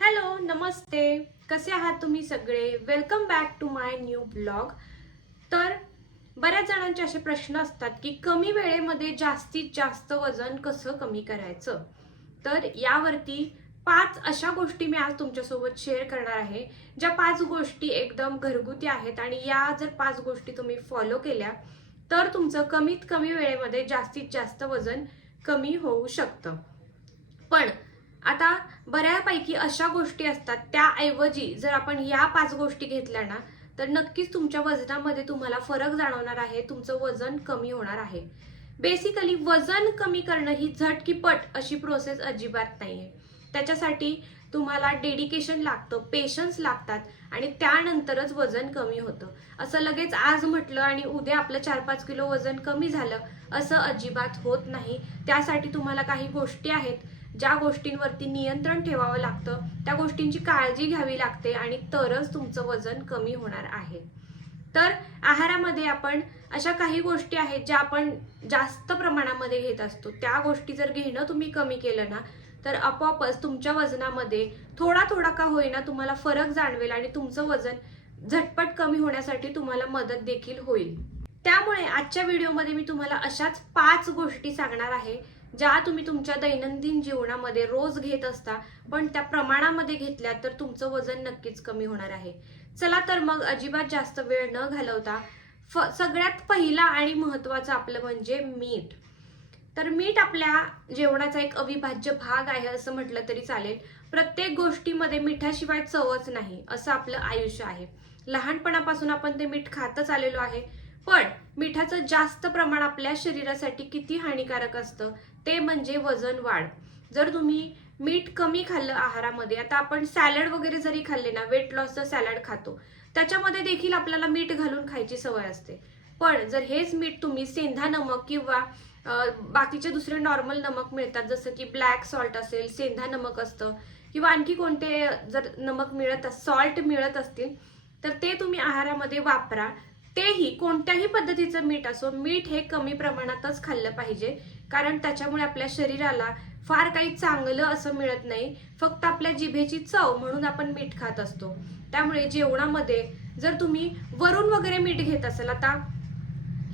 Hello नमस्ते. कसे आहात तुम्ही सगळे? Welcome back to my new blog तर बऱ्याच जणांचे असे प्रश्न असतात की कमी वेळेमध्ये जास्तीत जास्त वजन कसं कमी करायचं? तर यावरती पाच अशा गोष्टी मी आज तुमच्यासोबत शेअर करणार आहे ज्या पाच गोष्टी एकदम घरगुती आहेत आणि या जर पाच गोष्टी तुम्ही फॉलो केल्या तर तुमचं कमीत कमी वेळेमध्ये जास्तीत जास्त वजन कमी होऊ शकतं. पण आता बऱ्यापैकी अशा गोष्टी असतात. त्याऐवजी जर आपण या पाच गोष्टी घेतल्या ना तर नक्कीच तुमच्या वजनामध्ये तुम्हाला फरक जाणवणार आहे. तुमचं वजन कमी होणार आहे. बेसिकली वजन कमी करणं ही झटकीपट अशी प्रोसेस अजिबात नाही आहे त्याच्यासाठी तुम्हाला डेडिकेशन लागतं पेशन्स लागतात आणि त्यानंतरच वजन कमी होतं. असं लगेच आज म्हटलं आणि उद्या आपलं चार पाच किलो वजन कमी झालं असं अजिबात होत नाही. त्यासाठी तुम्हाला काही गोष्टी आहेत ज्या गोष्टींवरती नियंत्रण ठेवावं लागतं त्या गोष्टींची काळजी घ्यावी लागते आणि तरच तुमचं वजन कमी होणार आहे. तर आहारामध्ये आपण अशा काही गोष्टी आहेत ज्या आपण जास्त प्रमाणामध्ये घेत असतो. त्या गोष्टी जर घेणं तुम्ही कमी केलं ना तर आपोआपच तुमच्या वजनामध्ये थोडा थोडा का होईना तुम्हाला फरक जाणवेल आणि तुमचं वजन झटपट कमी होण्यासाठी तुम्हाला मदत देखील होईल. त्यामुळे आजच्या व्हिडिओमध्ये मी तुम्हाला अशाच पाच गोष्टी सांगणार आहे. ज्या तुम्ही तुमच्या दैनंदिन जीवनामध्ये रोज घेत असता पण त्या प्रमाणामध्ये घेतल्या तर तुमचं वजन नक्कीच कमी होणार आहे. चला तर मग अजिबात जास्त वेळ न घालवता फ सगळ्यात पहिला आणि महत्त्वाचं आपलं म्हणजे मीठ. तर मीठ आपल्या जेवणाचा एक अविभाज्य भाग आहे असं म्हटलं तरी चालेल. प्रत्येक गोष्टीमध्ये मिठाशिवाय चवच नाही असं आपलं आयुष्य आहे. लहानपणापासून आपण ते मीठ खातच आलेलो आहे. पण मिठाचं जास्त प्रमाण आपल्या शरीरासाठी किती हानिकारक असतं ते म्हणजे वजन वाढ. जर तुम्ही मीठ कमी खाल्लं आहारामध्ये आता आपण सॅलड वगैरे जरी खाल्ले ना वेट लॉसचं सॅलड खातो त्याच्यामध्ये देखील आपल्याला मीठ घालून खायची सवय असते. पण जर हेच मीठ तुम्ही सेंधा नमक किंवा बाकीचे दुसरे नॉर्मल नमक मिळतात जसं की ब्लॅक सॉल्ट असेल सेंधा नमक असतं किंवा आणखी कोणते जर नमक मिळत सॉल्ट मिळत असतील तर ते तुम्ही आहारामध्ये वापरा. तेही कोणत्याही पद्धतीचं मीठ असो मीठ हे कमी प्रमाणातच खाल्लं पाहिजे. कारण त्याच्यामुळे आपल्या शरीराला फार काही चांगलं असं मिळत नाही. फक्त आपल्या जिभेची चव म्हणून आपण मीठ खात असतो. त्यामुळे जेवणामध्ये जर तुम्ही वरून वगैरे मीठ घेत असाल आता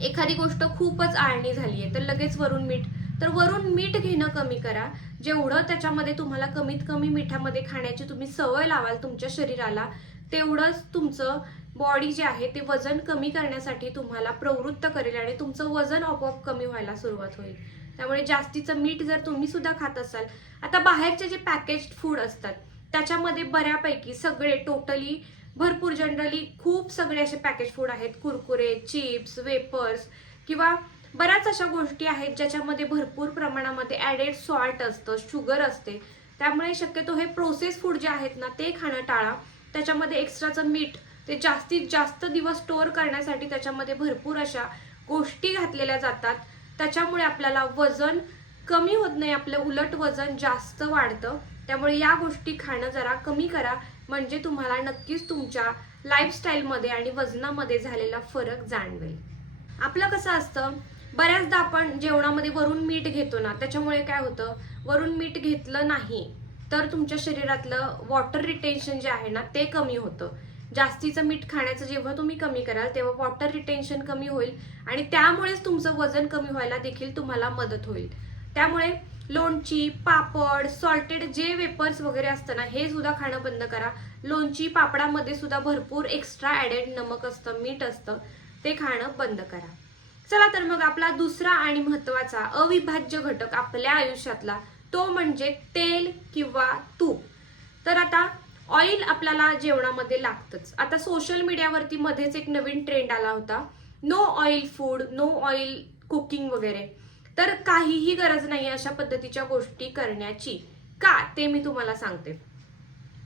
एखादी गोष्ट खूपच आळणी झाली आहे तर लगेच वरून मीठ. तर वरून मीठ घेणं कमी करा. जेवढं त्याच्यामध्ये तुम्हाला कमीत कमी मिठामध्ये खाण्याची तुम्ही सवय लावाल तुमच्या शरीराला तेवढंच तुमचं बॉडी जे आहे ते वजन कमी करण्यासाठी तुम्हाला प्रवृत्त करेल आणि तुमचं वजन आपोआप कमी व्हायला सुरुवात होईल. त्यामुळे जास्तीचं मीठ जर तुम्ही सुद्धा खात असाल आता बाहेरचे जे पॅकेज्ड फूड असतात त्याच्यामध्ये बऱ्यापैकी सगळे टोटली भरपूर जनरली खूप सगळे असे पॅकेज फूड आहेत. कुरकुरे चिप्स वेपर्स किंवा बऱ्याच अशा गोष्टी आहेत ज्याच्यामध्ये भरपूर प्रमाणामध्ये ॲडेड सॉल्ट असतं शुगर असते. त्यामुळे शक्यतो हे प्रोसेस फूड जे आहेत ना ते खाणं टाळा. त्याच्यामध्ये एक्स्ट्राचं मीठ ते जास्तीत जास्त दिवस स्टोअर करण्यासाठी त्याच्यामध्ये भरपूर अशा गोष्टी घातलेल्या जातात. त्याच्यामुळे आपल्याला वजन कमी होत नाही आपलं उलट वजन जास्त वाढतं. त्यामुळे या गोष्टी खाणं जरा कमी करा. म्हणजे तुम्हाला नक्कीच तुमच्या लाईफस्टाईलमध्ये आणि वजनामध्ये झालेला फरक जाणवेल. आपलं कसं असतं बऱ्याचदा आपण जेवणामध्ये वरून मीठ घेतो ना त्याच्यामुळे काय होतं वरून मीठ घेतलं नाही तर तुमच्या शरीरातलं वॉटर रिटेन्शन जे आहे ना ते कमी होतं. जास्तीचं मीठ खाण्याचं जेव्हा तुम्ही कमी कराल तेव्हा वॉटर रिटेन्शन कमी होईल आणि त्यामुळेच तुमचं वजन कमी व्हायला देखील तुम्हाला मदत होईल. त्यामुळे लोणची पापड सॉल्टेड जे वेपर्स वगैरे असतं ना हे सुद्धा खाणं बंद करा. लोणची पापडामध्ये सुद्धा भरपूर एक्स्ट्रा ॲडेड नमक असतं मीठ असतं ते खाणं बंद करा. चला तर मग आपला दुसरा आणि महत्त्वाचा अविभाज्य घटक आपल्या आयुष्यातला तो म्हणजे तेल किंवा तूप. तर आता ऑइल आपल्याला जेवणामध्ये लागतंच. आता सोशल मीडियावरती मध्येच एक नवीन ट्रेंड आला होता. No oil food no oil cooking वगैरे. तर काहीही गरज नाही अशा पद्धतीच्या गोष्टी करण्याची. का? ते मी तुम्हाला सांगते.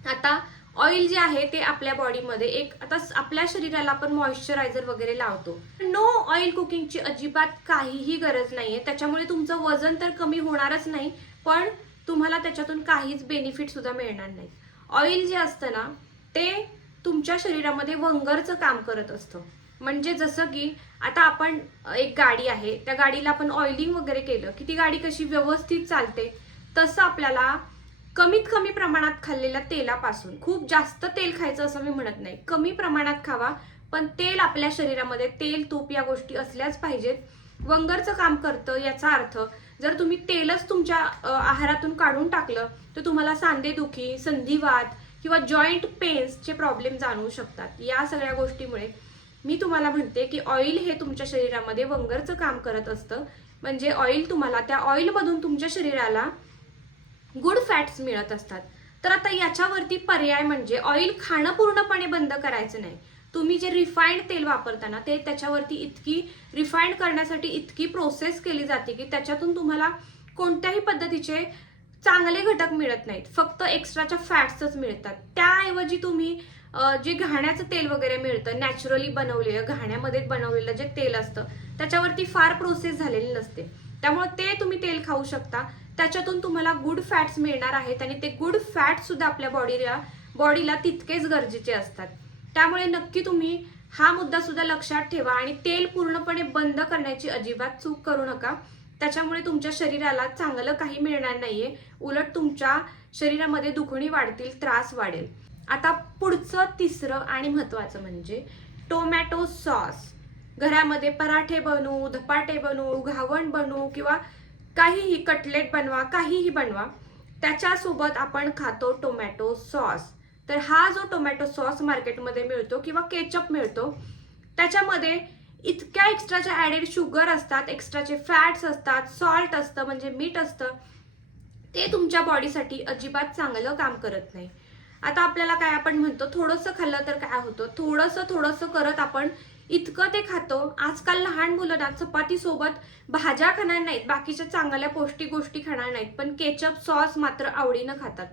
आता ऑइल जे आहे ते आपल्या बॉडीमध्ये एक आता आपल्या शरीराला आपण मॉइश्चरायझर वगैरे लावतो. नो ऑइल कुकिंगची अजिबात काहीही गरज नाहीये. त्याच्यामुळे तुमचं वजन तर कमी होणारच नाही पण तुम्हाला त्याच्यातून काहीच बेनिफिट सुद्धा मिळणार नाही. ऑइल जे असतं ना ते तुमच्या शरीरामध्ये वंगरचं काम करत असतं. म्हणजे जसं की आता आपण एक गाडी आहे त्या गाडीला आपण ऑइलिंग वगैरे केलं की ती गाडी कशी व्यवस्थित चालते तसं आपल्याला कमीत कमी प्रमाणात खाल्लेल्या तेलापासून खूप जास्त तेल खायचं असं मी म्हणत नाही कमी प्रमाणात खावा पण तेल आपल्या शरीरामध्ये तेल तूप या गोष्टी असल्याच पाहिजेत. वंगरचं काम करतं याचा अर्थ जर तुम्ही तेलच तुमच्या आहारातून काढून टाकलं तर तुम्हाला सांधेदुखी संधिवात किंवा जॉईंट पेन्सचे प्रॉब्लेम जाणवू शकतात. या सगळ्या गोष्टीमुळे मी तुम्हाला म्हणते की ऑइल हे तुमच्या शरीरामध्ये वंगरचं काम करत असतं. म्हणजे ऑइल तुम्हाला त्या ऑइलमधून तुमच्या शरीराला गुड फॅट्स मिळत असतात. तर आता याच्यावरती पर्याय म्हणजे ऑइल खाणं पूर्णपणे बंद करायचं नाही. तुम्ही जे रिफाईंड तेल वापरता ना ते त्याच्यावरती इतकी रिफाईंड करण्यासाठी इतकी प्रोसेस केली जाते की त्याच्यातून तुम्हाला कोणत्याही पद्धतीचे चांगले घटक मिळत नाहीत. फक्त एक्स्ट्राच्या फॅट्सच मिळतात. त्याऐवजी तुम्ही जे घाण्याचं तेल वगैरे मिळतं नॅचरली बनवलेलं घाण्यामध्ये बनवलेलं जे तेल असतं त्याच्यावरती फार प्रोसेस झालेली नसते. त्यामुळे ते तुम्ही तेल खाऊ शकता. त्याच्यातून तुम्हाला गुड फॅट्स मिळणार आहेत आणि ते गुड फॅट्ससुद्धा आपल्या बॉडीला बॉडीला तितकेच गरजेचे असतात. त्यामुळे नक्की तुम्ही हा मुद्दा सुद्धा लक्षात ठेवा आणि तेल पूर्णपणे बंद करण्याची अजिबात चूक करू नका. त्याच्यामुळे तुमच्या शरीराला चांगलं काही मिळणार नाहीये. उलट तुमच्या शरीरामध्ये दुखणी वाढतील त्रास वाढेल. आता पुढचं तिसरं आणि महत्वाचं म्हणजे टोमॅटो सॉस. घरामध्ये पराठे बनवू धपाटे बनवू घावण बनवू किंवा काहीही कटलेट बनवा काहीही बनवा त्याच्यासोबत आपण खातो टोमॅटो सॉस. तर हा जो टोमॅटो सॉस मार्केटमध्ये मिळतो किंवा केचप मिळतो त्याच्यामध्ये इतक्या एक्स्ट्राच्या ॲडेड शुगर असतात एक्स्ट्राचे फॅट्स असतात सॉल्ट असतं म्हणजे मीठ असतं ते तुमच्या बॉडीसाठी अजिबात चांगलं काम करत नाही. आता आपल्याला काय आपण म्हणतो थोडंसं खाल्लं तर काय होतं? थोडंसं थोडंसं करत आपण इतकं ते खातो. आजकाल लहान मुलं ना चपातीसोबत भाज्या खाणार नाहीत बाकीच्या चांगल्या पौष्टिक गोष्टी खाणार नाहीत पण केचप सॉस मात्र आवडीनं खातात.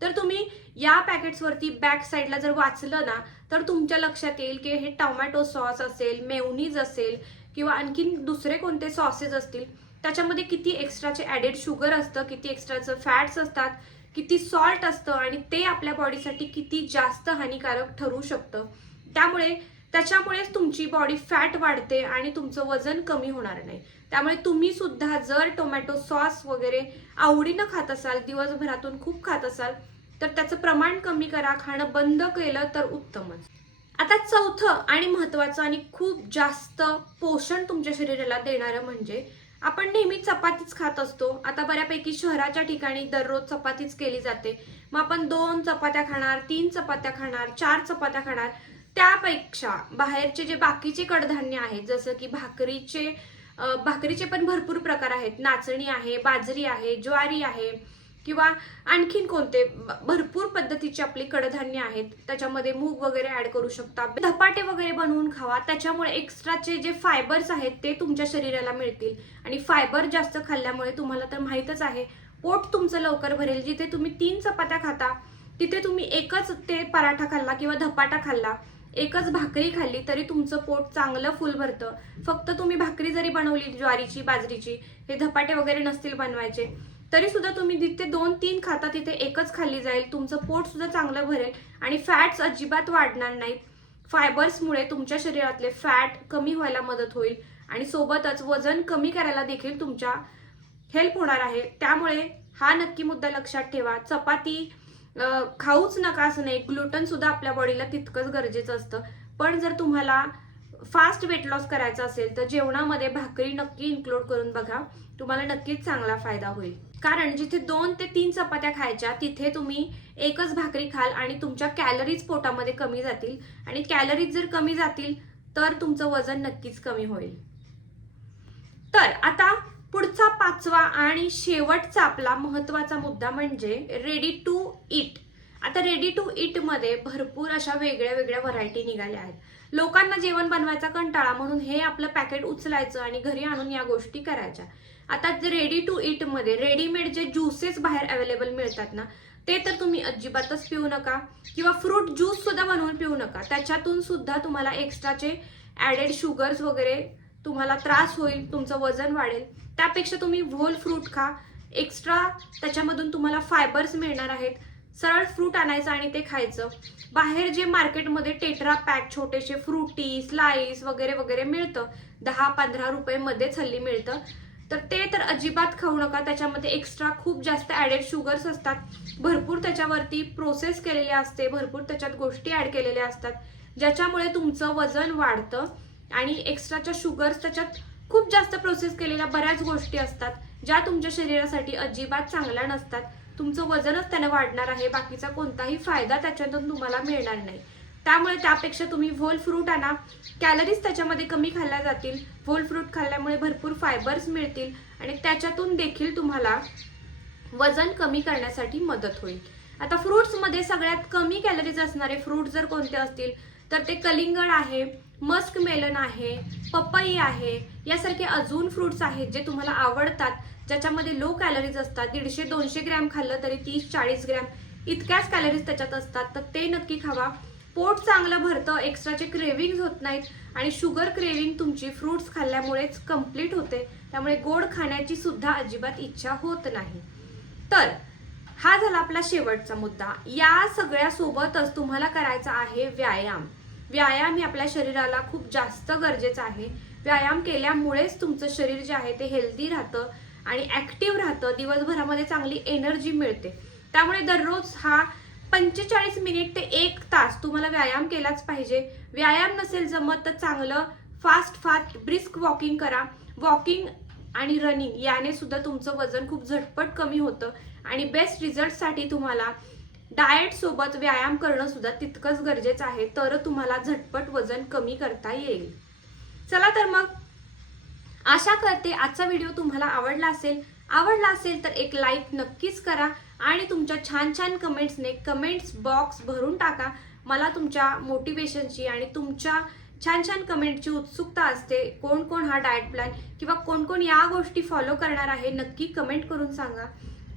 तर तुम्ही या पॅकेट्सवरती बॅक साईडला जर वाचलं ना तर तुमच्या लक्षात येईल की हे टोमॅटो सॉस असेल मेवनीज असेल किंवा आणखीन दुसरे कोणते सॉसेस असतील त्याच्यामध्ये किती एक्स्ट्राचे ॲडेड शुगर असतं किती एक्स्ट्राचं फॅट्स असतात किती सॉल्ट असतं आणि ते आपल्या बॉडीसाठी किती जास्त हानिकारक ठरू शकतं. त्यामुळे त्याच्यामुळेच तुमची बॉडी फॅट वाढते आणि तुमचं वजन कमी होणार नाही. त्यामुळे तुम्ही सुद्धा जर टोमॅटो सॉस वगैरे आवडीनं खात असाल दिवसभरातून खूप खात असाल तर त्याचं प्रमाण कमी करा खाणं बंद केलं तर उत्तमच. आता चौथं आणि महत्वाचं आणि खूप जास्त पोषण तुमच्या शरीराला देणारं म्हणजे आपण नेहमी चपातीच खात असतो. आता बऱ्यापैकी शहराच्या ठिकाणी दररोज चपातीच केली जाते. मग आपण दोन चपात्या खाणार तीन चपात्या खाणार चार चपात्या खाणार त्यापेक्षा बाहेरचे जे बाकीचे कडधान्य आहेत जसं की भाकरीचे भाकरीचे पण भरपूर प्रकार आहेत. नाचणी आहे बाजरी आहे ज्वारी आहे किंवा आणखीन कोणते भरपूर पद्धतीची आपली कडधान्य आहेत त्याच्यामध्ये मूग वगैरे ऍड करू शकता. धपाटे वगैरे बनवून खावा. त्याच्यामुळे एक्स्ट्राचे जे फायबर्स आहेत ते तुमच्या शरीराला मिळतील. आणि फायबर जास्त खाल्ल्यामुळे तुम्हाला तर माहीतच आहे पोट तुमचं लवकर भरेल. जिथे तुम्ही तीन चपात्या खाता तिथे तुम्ही एकच ते पराठा खाल्ला किंवा धपाटा खाल्ला एकच भाकरी खाल्ली तरी तुमचं पोट चांगलं फुल भरतं. फक्त तुम्ही भाकरी जरी बनवली ज्वारीची बाजरीची हे धपाटे वगैरे नसतील बनवायचे तरी सुद्धा तुम्ही जिथे दोन तीन खाता तिथे एकच खाल्ली जाईल तुमचं पोट सुद्धा चांगलं भरेल आणि फॅट्स अजिबात वाढणार नाहीत. फायबर्समुळे तुमच्या शरीरातले फॅट कमी व्हायला मदत होईल आणि सोबतच वजन कमी करायला देखील तुमच्या हेल्प होणार आहे. त्यामुळे हा नक्की मुद्दा लक्षात ठेवा. चपाती खाऊच नका असं नाही. ग्लुटन सुद्धा आपल्या बॉडीला तितकंच गरजेचं असतं. पण जर तुम्हाला फास्ट वेट लॉस करायचा असेल तर जेवणामध्ये भाकरी नक्की इन्क्लूड करून बघा. तुम्हाला नक्कीच चांगला फायदा होईल. कारण जिथे दोन ते तीन चपात्या खायच्या तिथे तुम्ही एकच भाकरी खाल आणि तुमच्या कॅलरीज पोटामध्ये कमी जातील. आणि कॅलरीज जर कमी जातील तर तुमचं वजन नक्कीच कमी होईल. तर आता पुढचा पाचवा आणि शेवटचा आपला महत्त्वाचा मुद्दा म्हणजे रेडी टू इट आता रेडी टू इटमध्ये भरपूर अशा वेगळ्या वेगळ्या व्हरायटी निघाल्या आहेत. लोकांना जेवण बनवायचा कंटाळा म्हणून हे आपलं पॅकेट उचलायचं आणि घरी आणून या गोष्टी करायच्या. आता रेडी टू इटमध्ये रेडीमेड जे ज्युसेस बाहेर अवेलेबल मिळतात ना ते तर तुम्ही अजिबातच पिऊ नका. किंवा फ्रूट ज्यूस सुद्धा बनवून पिऊ नका. त्याच्यातून सुद्धा तुम्हाला एक्स्ट्राचे ॲडेड शुगर्स वगैरे तुम्हाला त्रास होईल तुमचं वजन वाढेल. त्यापेक्षा तुम्ही व्होल फ्रूट खा. एक्स्ट्रा त्याच्यामधून तुम्हाला फायबर्स मिळणार आहेत. सरळ फ्रूट आणायचं आणि ते खायचं. बाहेर जे मार्केटमध्ये टेट्रा पॅक छोटेसे फ्रुटी स्लाईस वगैरे वगैरे मिळतं. दहा पंधरा रुपये मध्येच हल्ली मिळतं. तर ते तर अजिबात खाऊ नका. त्याच्यामध्ये एक्स्ट्रा खूप जास्त ॲडेड शुगर्स असतात. भरपूर त्याच्यावरती प्रोसेस केलेले असते. भरपूर त्याच्यात गोष्टी ॲड केलेल्या असतात. ज्याच्यामुळे तुमचं वजन वाढतं आणि एक्स्ट्राच्या शुगर्स त्याच्यात खूप जास्त प्रोसेस केलेल्या बऱ्याच गोष्टी असतात ज्या तुमच्या शरीरासाठी अजिबात चांगल्या नसतात. तुमचं वजनच त्यानं वाढणार आहे. बाकीचा कोणताही फायदा त्याच्यातून तुम्हाला मिळणार नाही. त्यामुळे त्यापेक्षा तुम्ही व्होल फ्रूट आणा. कॅलरीज त्याच्यामध्ये कमी खाल्ल्या जातील. व्होल फ्रूट खाल्ल्यामुळे भरपूर फायबर्स मिळतील आणि त्याच्यातून देखील तुम्हाला वजन कमी करण्यासाठी मदत होईल. आता फ्रूट्समध्ये सगळ्यात कमी कॅलरीज असणारे फ्रूट जर कोणते असतील तर ते कलिंगड आहे मस्क मेलन आहे पपई आहे यासारखे अजून फ्रूट्स आहेत जे तुम्हाला आवडतात ज्याच्यामध्ये लो कॅलरीज असतात दीडशे दोनशे ग्रॅम खाल्लं तरी तीस चाळीस ग्रॅम इतक्याच कॅलरीज त्याच्यात असतात तर ते नक्की खावा. पोट चांगलं भरतं एक्स्ट्राचे क्रेविंग होत नाहीत आणि शुगर क्रेविंग तुमची फ्रुट्स खाल्ल्यामुळेच कंप्लीट होते. त्यामुळे गोड खाण्याची सुद्धा अजिबात इच्छा होत नाही. तर हा झाला आपला शेवटचा मुद्दा. या सगळ्यासोबतच तुम्हाला करायचा आहे व्यायाम. व्यायाम ही आपल्या शरीराला खूप जास्त गरजेचा आहे. व्यायाम केल्यामुळेच तुमचं शरीर जे आहे ते हेल्दी राहतं आणि ॲक्टिव्ह राहतं. दिवसभरामध्ये चांगली एनर्जी मिळते. त्यामुळे दररोज हा पंचेचाळीस मिनिट ते एक तास तुम्हाला व्यायाम केलाच पाहिजे. व्यायाम नसेल जमत तर चांगलं फास्ट फास्ट ब्रिस्क वॉकिंग करा. वॉकिंग आणि रनिंग याने सुद्धा तुमचं वजन खूप झटपट कमी होतं. आणि बेस्ट रिझल्टसाठी तुम्हाला डाएट सोबत व्यायाम करणं सुद्धा तितकंच गरजेचं आहे. तर तुम्हाला झटपट वजन कमी करता येईल. चला तर मग आशा करते आजचा व्हिडिओ तुम्हाला आवडला असेल. आवडला असेल तर एक लाईक नक्कीच करा. आणि तुमच्या छान छान कमेंट्सने कमेंट्स बॉक्स भरून टाका. मला तुमच्या मोटिवेशनची आणि तुमच्या छान छान कमेंटची उत्सुकता असते. कोण कोण हा डाएट प्लॅन किंवा कोण कोण या गोष्टी फॉलो करणार आहे नक्की कमेंट करून सांगा.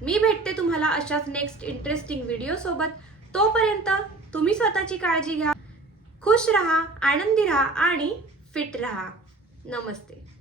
मी भेटते तुम्हाला अशाच नेक्स्ट इंटरेस्टिंग व्हिडिओसोबत तोपर्यंत तुम्ही स्वतःची काळजी घ्या. खुश रहा आनंदी रहा आणि फिट रहा. नमस्ते.